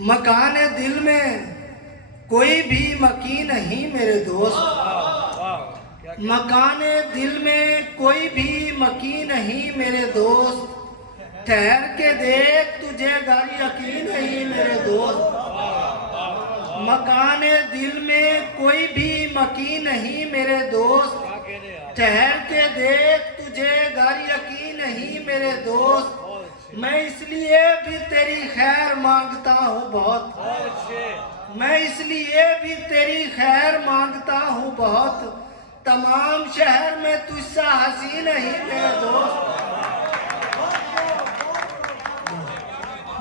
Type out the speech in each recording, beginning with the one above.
मकान दिल में कोई भी मकी नहीं मेरे दोस्त, मकान दिल में कोई भी मकी नहीं मेरे दोस्त, ठहर के देख तुझे घर यकीन नहीं मेरे दोस्त। मकान दिल में कोई भी मकी नहीं मेरे दोस्त, ठहर के देख तुझे घर यकीन नहीं मेरे दोस्त। मैं इसलिए भी तेरी खैर मांगता हूँ बहुत, मैं इसलिए भी तेरी खैर मांगता हूँ बहुत, तमाम शहर में तुझसा हंसी नहीं मेरे दोस्त।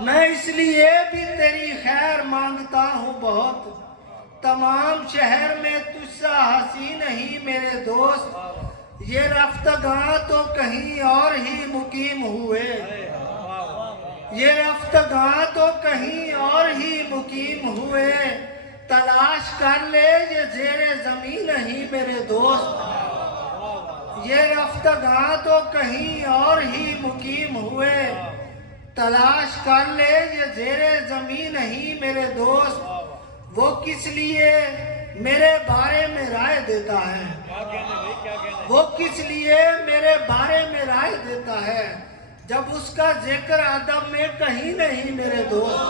मैं इसलिए भी तेरी खैर मांगता हूँ बहुत, तमाम शहर में तुझसा हंसी नहीं मेरे दोस्त। ये रफ्तगां तो कहीं और ही मुकीम हुए, ये रफ्तगां तो कहीं और ही मुकीम हुए, तलाश कर ले ये जेरे जमीन नहीं मेरे दोस्त। ये रफ्तगां तो कहीं और ही मुकीम हुए, तलाश कर ले ये जेरे जमीन नहीं मेरे दोस्त। वो किस लिए मेरे बारे में राय देता है, वो किस लिए मेरे बारे में राय देता है, जब उसका जिक्र अदब में कहीं नहीं मेरे दोस्त।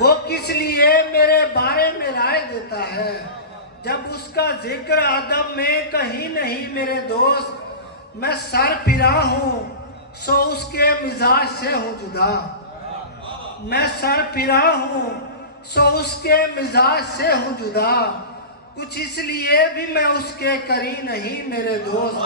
वो किस लिए मेरे बारे में राय देता है, जब उसका जिक्र अदब में कहीं नहीं मेरे दोस्त। मैं सर फिरा हूँ सो उसके मिजाज से हूँ जुदा, मैं सर फिरा हूँ सो उसके मिजाज से हूँ जुदा, कुछ इसलिए भी मैं उसके करी नहीं मेरे दोस्त।